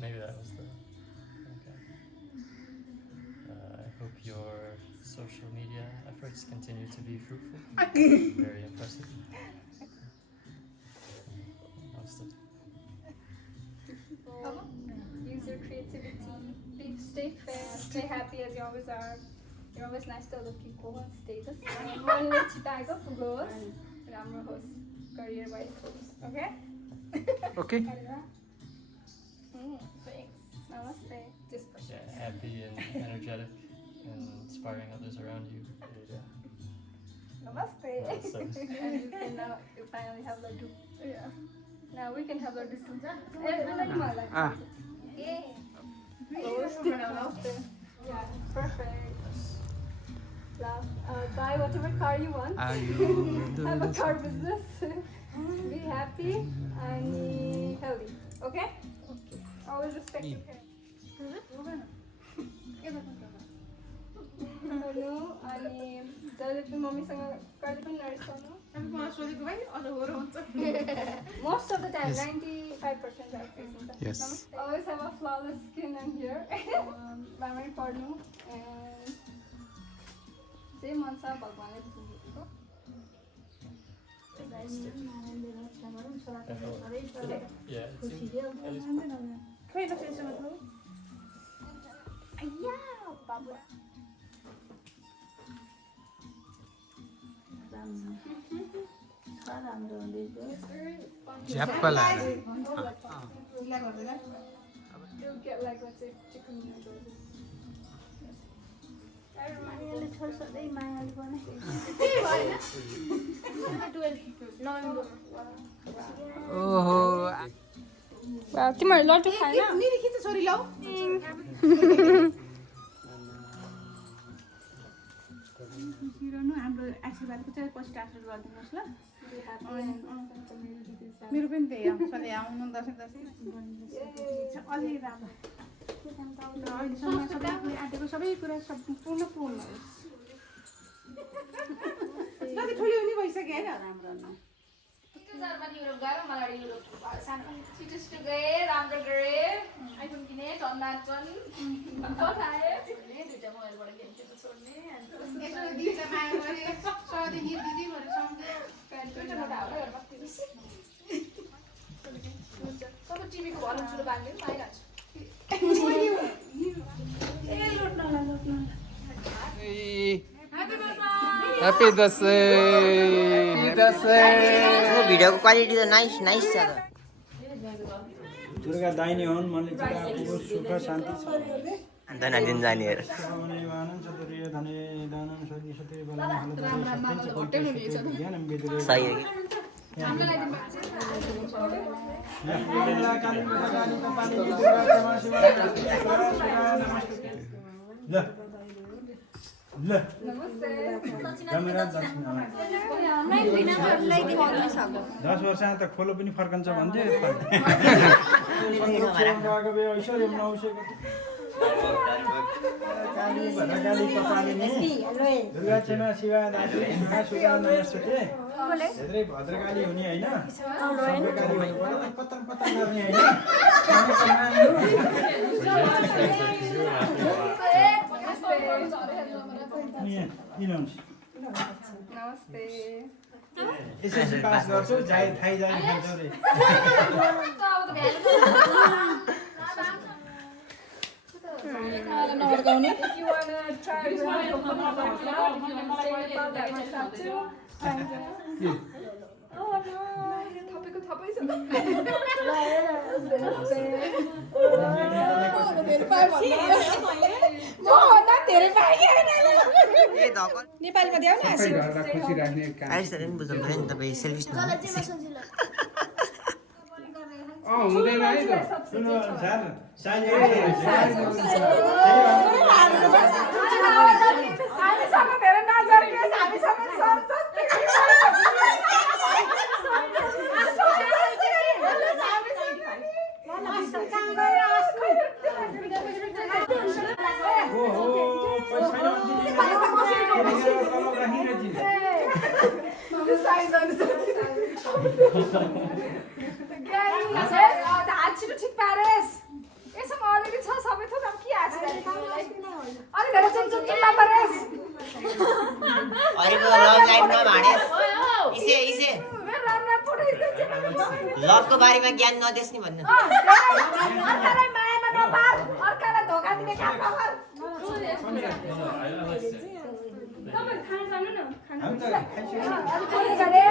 Maybe that was the. Okay. I hope your social media efforts continue to be fruitful. Very impressive. Understood. Use your creativity. Stay fair. Stay happy as you always are. You're always nice to other people. Stay the same. One chitago goes. Ramro host. Career-wise goes. Okay? Okay. Thanks. Namaste. Just Yeah, happy and energetic and inspiring others around you. Namaste. So, And you can now you finally have laddu. Yeah. Now we can have laddu too. Ah. Yeah. Namaste. Yeah. Perfect. Love. Buy whatever car you want. Are you Have a car business. Be happy and healthy. Okay? Always respect your parents. Hello अनि जहिले पनि मम्मीसँग कहिले पनि नरिसाउनु most of the time 95% are facing that. Yes. Always have a flawless skin and hair. राम्ररी पढ्नु and जे मन छ भगवानले दिएको yeah, it seems, at least अय्या बाबु झ्याप्प लाएर You get like let's say chicken noodles. ओहो तिमीहरू लट्टु खाएन हाम्रो आशीर्वादको चाहिँ पछि ट्रान्सफर गरिदिनुहोस् ल मेरो पनि त्यही हो सधैँ आउनु दसैँ अलि राम्रो अहिलेसम्म सबै आँटेको सबै कुरा सम्पूर्ण पूर्ण होस् जति ठुलो हुने भइसक्यो होइन राम्रो जर्मनी युरोप गएर मलाई युरोप सानो छिटो गए राम्रो गरे आइफोन किने चन्दा चन् खाए दुईटा मोबाइलबाट गेम खेल्नु छोड्ने यसो दिदीलाई माया गरे सधैँ दिदी भनेर सबै टिभीको भलुम ठुलो बाल्ने पनि पाइरहेको ह्याप्पी दसैँ भिडियोको क्वालिटी त नाइस नाइस छ त दुर्गा दाहिने हुन् मनले चिताएको सुख शान्ति छ धना दिन जानेहरू सही हो ल क्यामेरा 10 वर्ष त खोलो पनि फर्कन्छ भन्थे दुर्गा क्षमा शिवा दाजु नमस्ते धेरै भद्रकाली हुने होइन पत्ता पत्ता गर्ने होइन नमस्ते एसएससी पास गर्छु थाइ जाने खान्छौ रे If you want to try to stay like myself too. Oh no, topic छ नेपालीमा देऊ न खुसी राख्ने काम आइसले पनि बुझ्नु भयो नि तपाईँ सेल्फिस हुँदैन है त सुन्नु सर साइज हामीसँग धेरै नजरेको हामीसँग छिटो ठिक पारेस् यसमा अलिअलि छ सबै थोक अब के आछ अलि धेरै चुमचुम किन्दा परेस् अरेको लभ लाइफमा भाडेस इसे मेरो राम्रो फोटो लभको बारेमा ज्ञान नदेस् नि भन्नु अर्कालाई मायामा नपार अर्कालाई धोका दिने काम नगर तपाईहरु खाना जानु न खाना फोन गरे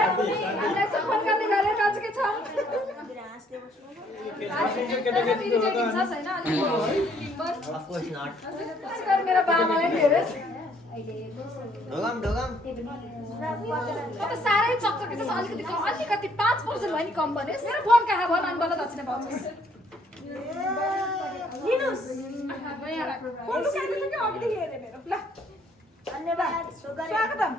हामीलाई सब फोन गर्दै गरे नजिकै छ अफकोर्स नट मेरो बाबालाई हेरेस् ढोगम अब साह्रै चकचके छ अलिकति 5% भयो नि कम भनेस् मेरो फोन कहाँ भयो अनि बल्ल दक्षिण पाउँछस् लिनुस् फोन लुकाइदिनु कि अघिदेखि हेरे मेरो ल धन्यवाद स्वागतम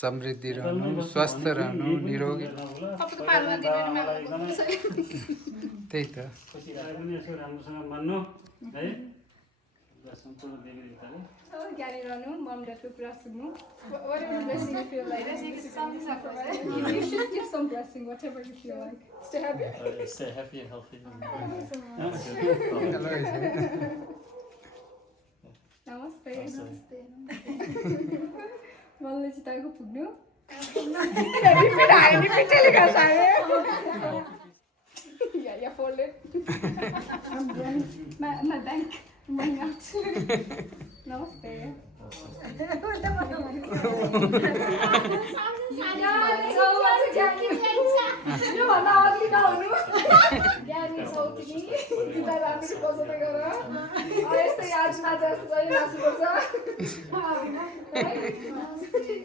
समृद्धि रहनु स्वस्थ रहनु निरोगी त्यही त ज्ञानी रहनु मम ड्याडको कुरा सुन्नु whatever blessing you feel like you should give some blessing whatever you feel like stay happy Stay happy and healthy. नमस्ते मलाई चिताको पुग्नु रिपिटले गर्छ या folded my bank money out नमस्ते यो भन्दा अघि नहुनु ज्ञानी छौ तिमी तिमीलाई राम्ररी बजाउँदै गर यस्तै आज नाचा जस्तो चाहिँ नाच्नुपर्छ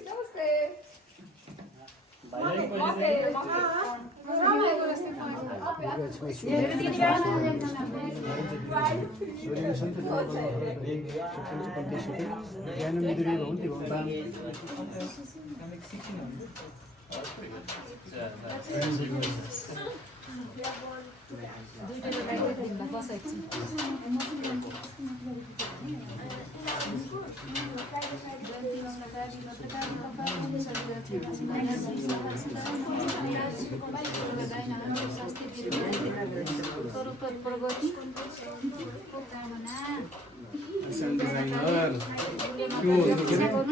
नमस्ते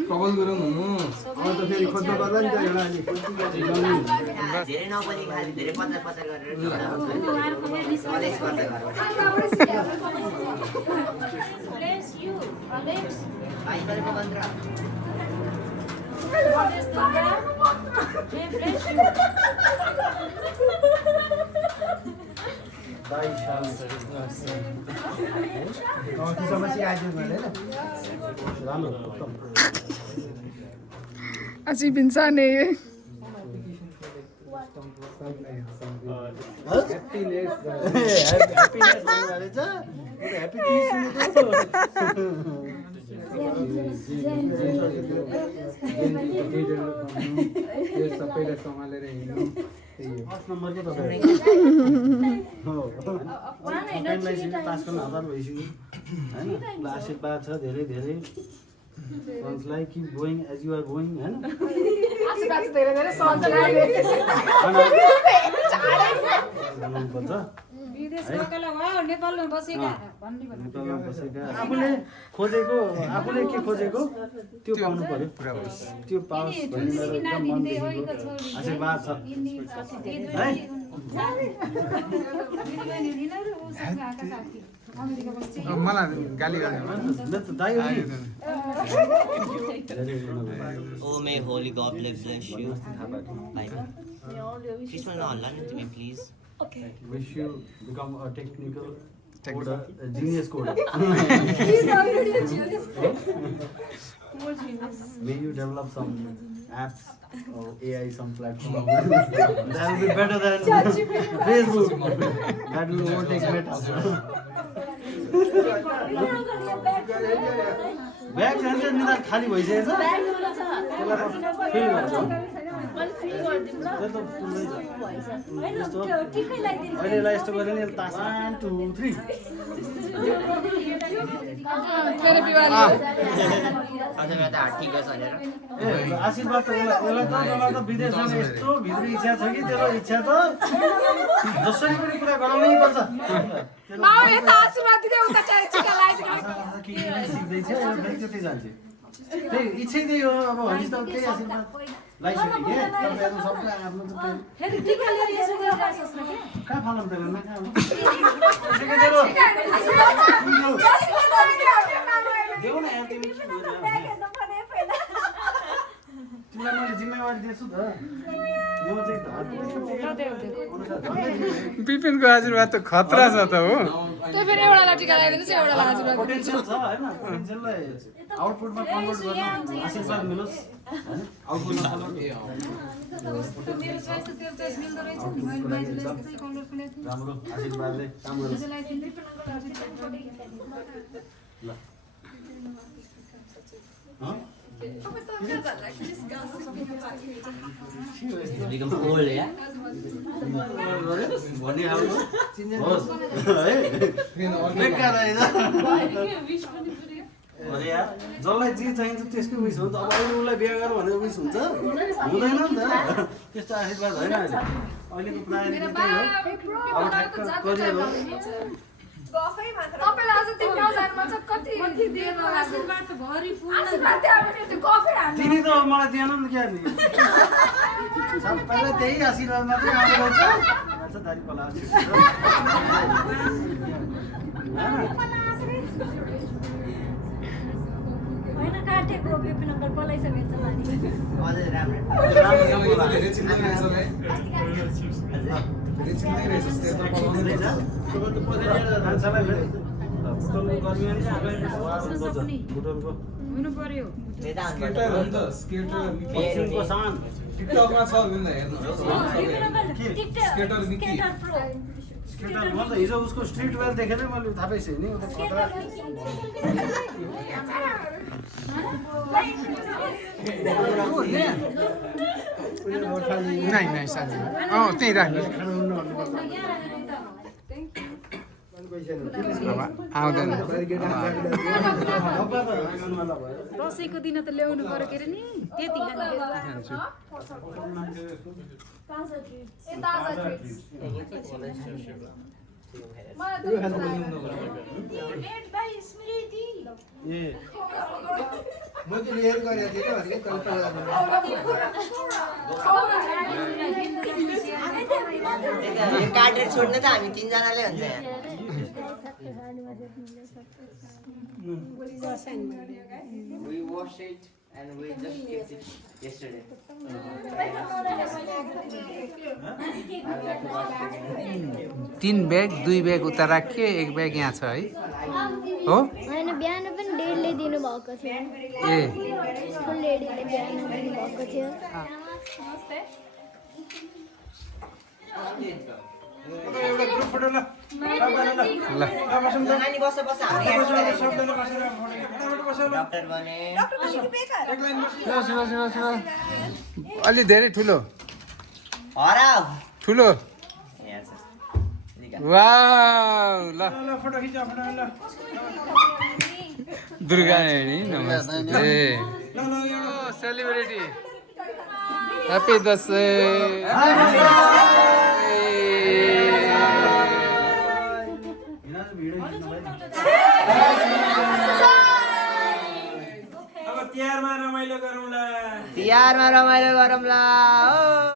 कबल गरौँ त फेरि खोज्नु पर्ला नि त एउटा अलि धेरै नबोली खाली धेरै पचार पचार गरेर मधेस गर्दै घरमा Bless you, Alex. आइफलको मन्त्र What is the name? May bless you. समस्या आज होइन अझै बिन्साने सबैलाई सम्हालेर हिँड्नु पास गर्न हतार भइसक्यो होइन आशीर्वाद छ धेरै धेरै सन्सलाई keep going as you are going होइन नेपालमा बसेका आफूले खोजेको आफूले के खोजेको त्यो पाउनु पर्यो त्यो पाओस् भन्ने मेरो एकदम मनदेखिको आशीर्वाद छ है मलाई गाली गर्ने Oh, may holy God bless you. Bible. Krishna Allah to me, please. wish you become a technical coder, a genius coder. May you develop some apps or AI, some platform. That will be better than Facebook. That will overtake Meta. Bag जान्छ नि त खाली भइसकेछ त्यसलाई feel गर्छ अहिलेलाई यस्तो गऱ्यो नि तास 1 2 3 फेरि बिवारी हजुर त ठिकै छ भनेर ए आशीर्वाद त यसलाई त विदेश जाने यस्तो भित्री इच्छा छ कि तेरो इच्छा त जसरी पनि पुरा गराउनै पर्छ माउ यता आशीर्वाद दिँदै उता चाहिँ चिका लगाइदिनु सिक्दै छ फेरि त्यतै जान्छ त्यही इच्छै त्यही हो अब भनेपछि त त्यही आशीर्वाद लाइसक्यो के तपाईँहरू सबका आफ्नो त फेरि टिका लिएर यसो गरिरहेछस् न के कहाँ फलाम त्यसलाई नखा देऊ न यार तिमी के गर्छौ तिमीलाई मैले जिम्मेवारी दिएछु त म चाहिँ विपिनको आशीर्वाद त खतरा छ त हो त्यो फेरि एउटालाई टिका लगाइदिनुहोस् एउटालाई आशीर्वाद पोटेन्सियल छ हैन पोटेन्सियललाई आउटपुटमा कन्भर्ट गर्न आशीर्वाद मिलोस् हैन आउटपुटमा मेरो चोइस त त्यो चोइस मिल्दो रहेछ नि मैले बाइजले जस्तै कलर कुलेको थिएँ राम्रो आशीर्वादले काम गर्नु त्यसलाई चाहिँ ल बिकम ओल्ड या भनिहाल्नु होस् है बेकार आइज अरे यार जसलाई जे चाहिन्छ त्यसकै उइस हो त अब अहिले उसलाई बिहा गर भनेर उइस हुन्छ हुँदैन नि त त्यस्तो आशीर्वाद होइन अहिले अहिलेको प्रायोरिटी त्यही हो अब ठ्याक्क करियर हो तपाईँलाई आज 3000 मा चाहिँ कति दिनु आशीर्वाद त भरि फुल आशीर्वाद दियो भने त्यो गफै हाल्नु तिमी त मलाई दिएन नि क्या नि सबैलाई त्यही आशीर्वाद मात्रै आउँदो रहेछ भन्छ दारी पला होइन काटेको विपिन अङ्कल पलाइसकेछ मानि अझै राम्रो हुनु पर्यो नेता स्केटर हो नि त स्केटर पश्चिमको सान टिकटकमा छ भन्दा हेर्नुहोस् स्केटर मिकी स्केटर म त हिजो उसको स्ट्रिट वेल देखेर मैले थाहा पाइसकेँ नि उता खतरा नाइ नाइ साथी त्यही राख्नु आउँदैन दसैँको दिन त ल्याउनु पर्यो के अरे नि त्यति मैले लिएर गरेको थिएँ कि काटेर छोड्न त हामी तीनजनाले हुन्छ We washed it and we just kept it yesterday. तीन बैग 2 बैग उता राखियो 1 बैग यहाँ छ है हो हैन बिहान पनि डेडले दिनु भएको थियो ए फुल लेडीले बिहान दिनु भएको थियो एउटा ग्रुप फोटो ल ल नानी बस बस हामी डाक्टर बने अलि धेरै ठुलो हराउ ठुलो वाउ ल ल फोटो खिच फोटो ल दुर्गा हेडी नमस्ते ल एउटा सेलिब्रिटी ह्यापी दसैँ अब तिहारमा रमाइलो गरौँला तिहारमा रमाइलो गरौँला